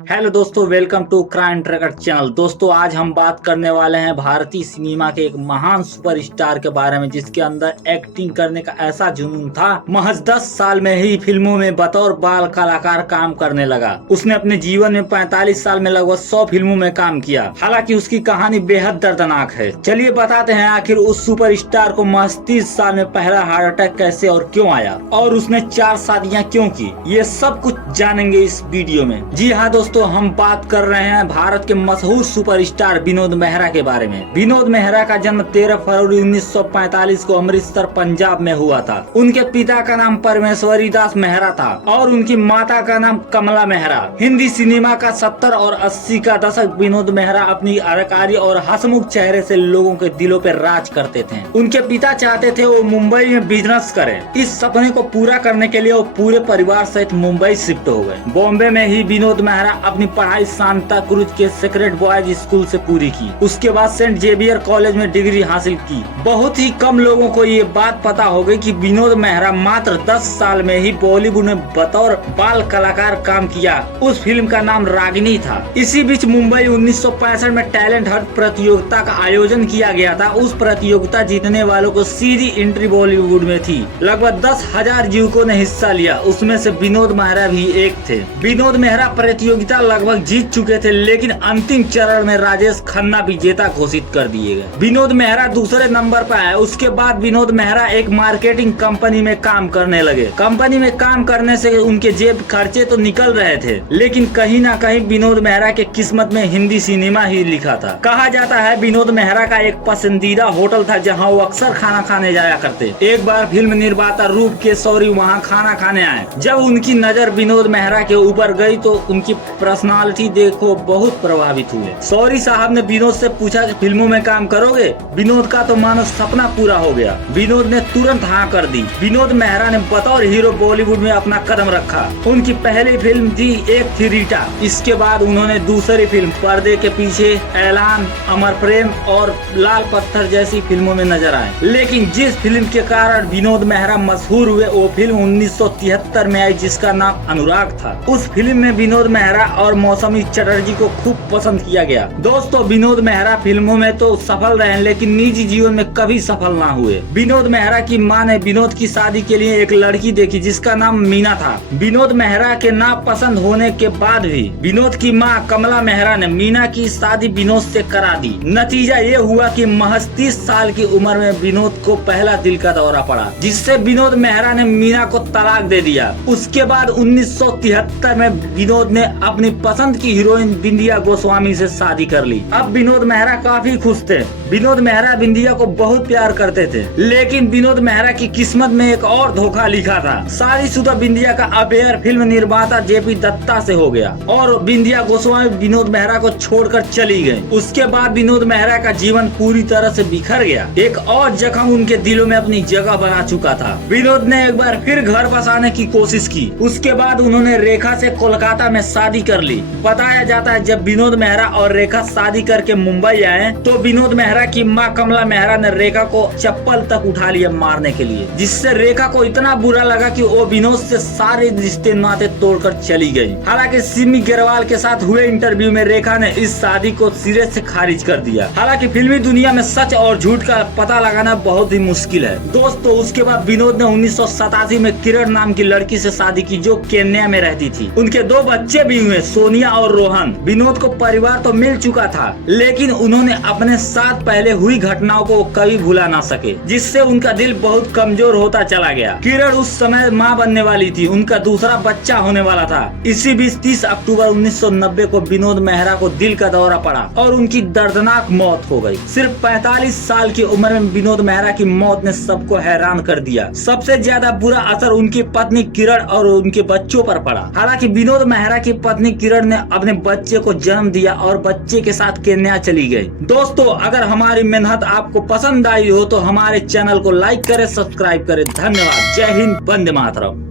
Hello दोस्तों, welcome to crime tracker channel. दोस्तों, आज हम बात करने वाले हैं भारतीय सिनेमा के एक महान सुपरस्टार के बारे में, जिसके अंदर एक्टिंग करने का ऐसा जुनून था। महज 10 साल में ही फिल्मों में बतौर बाल कलाकार काम करने लगा। उसने अपने जीवन में 45 साल में लगभग 100 फिल्मों में काम किया। हालांकि उसकी कहानी बेहद दर्दनाक है। चलिए बताते हैं आखिर उस सुपरस्टार को महज 30 साल में पहला हार्ट अटैक कैसे और क्यों आया, और उसने 4 शादियां क्यों की। ये सब कुछ जानेंगे इस वीडियो में। जी हाँ दोस्तों, हम बात कर रहे हैं भारत के मशहूर सुपरस्टार विनोद मेहरा के बारे में। विनोद मेहरा का जन्म 13 फरवरी 1945 को अमृतसर पंजाब में हुआ था। उनके पिता का नाम परमेश्वरी दास मेहरा था और उनकी माता का नाम कमला मेहरा। हिंदी सिनेमा का 70 और 80 का दशक विनोद मेहरा अपनी अदाकारी और हंसमुख चेहरे से लोगों के दिलों पर राज करते थे। उनके पिता चाहते थे वो मुंबई में बिजनेस करें। इस सपने को पूरा करने के लिए वो पूरे परिवार सहित मुंबई शिफ्ट हो गए। बॉम्बे में ही विनोद मेहरा अपनी पढ़ाई सांता क्रूज के सेक्रेट बॉयज स्कूल से पूरी की। उसके बाद सेंट जेवियर कॉलेज में डिग्री हासिल की। बहुत ही कम लोगों को ये बात पता हो गई कि विनोद मेहरा मात्र 10 साल में ही बॉलीवुड में बतौर बाल कलाकार काम किया। उस फिल्म का नाम रागिनी था। इसी बीच मुंबई 1965 में टैलेंट हंट प्रतियोगिता का आयोजन किया गया था। उस प्रतियोगिता जीतने वालों को सीधी एंट्री बॉलीवुड में थी। लगभग 10,000 युवकों ने हिस्सा लिया, उसमें से विनोद मेहरा भी एक थे। विनोद मेहरा प्रतियोगिता लगभग जीत चुके थे, लेकिन अंतिम चरण में राजेश खन्ना विजेता घोषित कर दिए गए। विनोद मेहरा दूसरे नंबर पर आए। उसके बाद विनोद मेहरा एक मार्केटिंग कंपनी में काम करने लगे। कंपनी में काम करने से उनके जेब खर्चे तो निकल रहे थे, लेकिन कहीं ना कहीं विनोद मेहरा के किस्मत में हिंदी सिनेमा ही लिखा था। कहा जाता है विनोद मेहरा का एक पसंदीदा होटल था जहाँ वो अक्सर खाना खाने जाया करते। एक बार फिल्म निर्माता रूप केशौरी वहाँ खाना खाने आए। जब उनकी नजर विनोद मेहरा के ऊपर गई तो उनकी पर्सनालिटी देखो बहुत प्रभावित हुए। सौरी साहब ने विनोद से पूछा कि फिल्मों में काम करोगे। विनोद का तो मानो सपना पूरा हो गया। विनोद ने तुरंत हाँ कर दी। विनोद मेहरा ने बतौर हीरो बॉलीवुड में अपना कदम रखा। उनकी पहली फिल्म थी एक थी रीटा। इसके बाद उन्होंने दूसरी फिल्म पर्दे के पीछे, ऐलान, अमर प्रेम और लाल पत्थर जैसी फिल्मों में नजर आए। लेकिन जिस फिल्म के कारण विनोद मेहरा मशहूर हुए वो फिल्म 1973 में आई, जिसका नाम अनुराग था। उस फिल्म में विनोद मेहरा और मौसमी चटर्जी को खूब पसंद किया गया। दोस्तों, विनोद मेहरा फिल्मों में तो सफल रहे, लेकिन निजी जीवन में कभी सफल ना हुए। विनोद मेहरा की मां ने विनोद की शादी के लिए एक लड़की देखी जिसका नाम मीना था। विनोद मेहरा के ना पसंद होने के बाद भी विनोद की मां कमला मेहरा ने मीना की शादी विनोद से करा दी। नतीजा ये हुआ कि महज 30 साल की उम्र में विनोद को पहला दिल का दौरा पड़ा, जिससे विनोद मेहरा ने मीना को तलाक दे दिया। उसके बाद 1973 में विनोद ने अपनी पसंद की हीरोइन बिंदिया गोस्वामी से शादी कर ली। अब विनोद मेहरा काफी खुश थे। विनोद मेहरा बिंदिया को बहुत प्यार करते थे, लेकिन विनोद मेहरा की किस्मत में एक और धोखा लिखा था। शादीशुदा बिंदिया का अफेयर फिल्म निर्माता जेपी दत्ता से हो गया और बिंदिया गोस्वामी विनोद मेहरा को छोड़कर चली गई। उसके बाद विनोद मेहरा का जीवन पूरी तरह से बिखर गया। एक और जख्म उनके दिलों में अपनी जगह बना चुका था। विनोद ने एक बार फिर घर बसाने की कोशिश की। उसके बाद उन्होंने रेखा से कोलकाता में शादी कर ली। बताया जाता है जब विनोद मेहरा और रेखा शादी करके मुंबई आए तो विनोद मेहरा की मां कमला मेहरा ने रेखा को चप्पल तक उठा लिया मारने के लिए, जिससे रेखा को इतना बुरा लगा कि वो विनोद से सारे रिश्ते नाते तोड़कर चली गई। हालांकि सिमी ग्रेवाल के साथ हुए इंटरव्यू में रेखा ने इस शादी को सिरे से खारिज कर दिया। हालांकि फिल्मी दुनिया में सच और झूठ का पता लगाना बहुत ही मुश्किल है। दोस्तों, उसके बाद विनोद ने 1987 में किरण नाम की लड़की से शादी की जो केन्या में रहती थी। उनके 2 बच्चे भी हुए, सोनिया और रोहन। विनोद को परिवार तो मिल चुका था, लेकिन उन्होंने अपने साथ पहले हुई घटनाओं को कभी भुला ना सके, जिससे उनका दिल बहुत कमजोर होता चला गया। किरण उस समय मां बनने वाली थी। उनका दूसरा बच्चा होने वाला था। इसी बीच 30 अक्टूबर 1990 को विनोद मेहरा को दिल का दौरा पड़ा और उनकी दर्दनाक मौत हो गई। सिर्फ 45 साल की उम्र में विनोद मेहरा की मौत ने सबको हैरान कर दिया। सबसे ज्यादा बुरा असर उनकी पत्नी किरण और उनके बच्चों पर पड़ा। हालांकि विनोद मेहरा की पत्नी किरण ने अपने बच्चे को जन्म दिया और बच्चे के साथ केन्या चली गई। दोस्तों, अगर हमारी मेहनत आपको पसंद आई हो तो हमारे चैनल को लाइक करें, सब्सक्राइब करें। धन्यवाद। जय हिंद, वंदे मातरम।